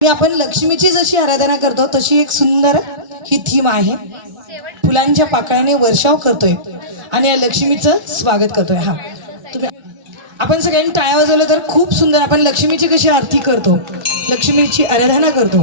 मी आपण लक्ष्मीची जशी आराधना करतो तशी एक सुंदर ही थीम आहे फुलांच्या पाकळ्याने वर्षाव करतोय आणि या लक्ष्मीचं स्वागत करतोय हा तुम्ही आपण सगळ्यांनी टाळ्या वाजवलं तर खूप सुंदर आपण लक्ष्मीची कशी आरती करतो लक्ष्मीची आराधना करतो